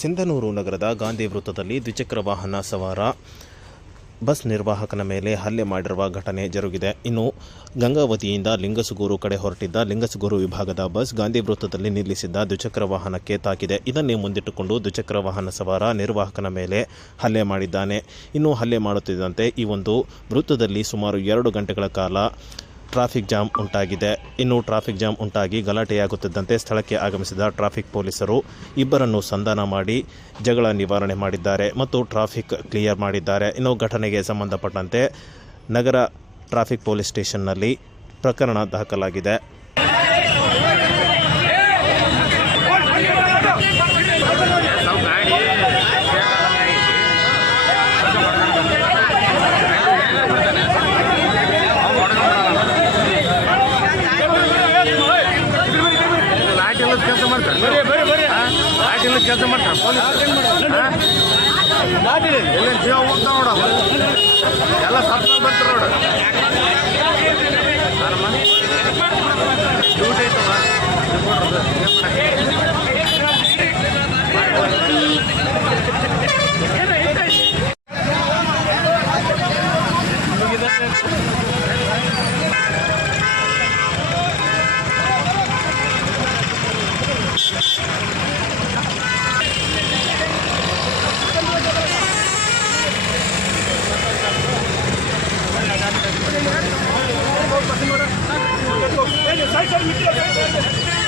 ಸಿಂಧನೂರು ನಗರದ ಗಾಂಧಿ ವೃತ್ತದಲ್ಲಿ ದ್ವಿಚಕ್ರ ವಾಹನ ಸವಾರ ಬಸ್ ನಿರ್ವಾಹಕನ ಮೇಲೆ ಹಲ್ಲೆ ಮಾಡಿರುವ ಘಟನೆ ಜರುಗಿದೆ. ಇನ್ನು ಗಂಗಾವತಿಯಿಂದ ಲಿಂಗಸುಗೂರು ಕಡೆ ಹೊರಟಿದ್ದ ಲಿಂಗಸುಗೂರು ವಿಭಾಗದ ಬಸ್ ಗಾಂಧಿ ವೃತ್ತದಲ್ಲಿ ನಿಲ್ಲಿಸಿದ್ದ ದ್ವಿಚಕ್ರ ವಾಹನಕ್ಕೆ ತಾಕಿದೆ. ಇದನ್ನೇ ಮುಂದಿಟ್ಟುಕೊಂಡು ದ್ವಿಚಕ್ರ ವಾಹನ ಸವಾರ ನಿರ್ವಾಹಕನ ಮೇಲೆ ಹಲ್ಲೆ ಮಾಡಿದ್ದಾನೆ. ಇನ್ನು ಹಲ್ಲೆ ಮಾಡುತ್ತಿದ್ದಂತೆ ಈ ಒಂದು ವೃತ್ತದಲ್ಲಿ ಸುಮಾರು 2 ಗಂಟೆಗಳ ಕಾಲ ಟ್ರಾಫಿಕ್ ಜಾಮ್ ಉಂಟಾಗಿದೆ. ಇನ್ನು ಟ್ರಾಫಿಕ್ ಜಾಮ್ ಉಂಟಾಗಿ ಗಲಾಟೆಯಾಗುತ್ತಿದ್ದಂತೆ ಸ್ಥಳಕ್ಕೆ ಆಗಮಿಸಿದ ಟ್ರಾಫಿಕ್ ಪೊಲೀಸರು ಇಬ್ಬರನ್ನು ಸಂಧಾನ ಮಾಡಿ ಜಗಳ ನಿವಾರಣೆ ಮಾಡಿದ್ದಾರೆ ಮತ್ತು ಟ್ರಾಫಿಕ್ ಕ್ಲಿಯರ್ ಮಾಡಿದ್ದಾರೆ. ಇನ್ನು ಘಟನೆಗೆ ಸಂಬಂಧಪಟ್ಟಂತೆ ನಗರ ಟ್ರಾಫಿಕ್ ಪೊಲೀಸ್ ಸ್ಟೇಷನ್ನಲ್ಲಿ ಪ್ರಕರಣ ದಾಖಲಾಗಿದೆ. ಕೆಲಸ ಮಾಡ್ತಾರೆ ಜೀವ ಹೋಗ್ತಾ ನೋಡ ಎಲ್ಲ ಸತ್ತ ಬರ್ತಾರೆ ನೋಡ ಡ್ಯೂಟಿ ಐತವ Sai,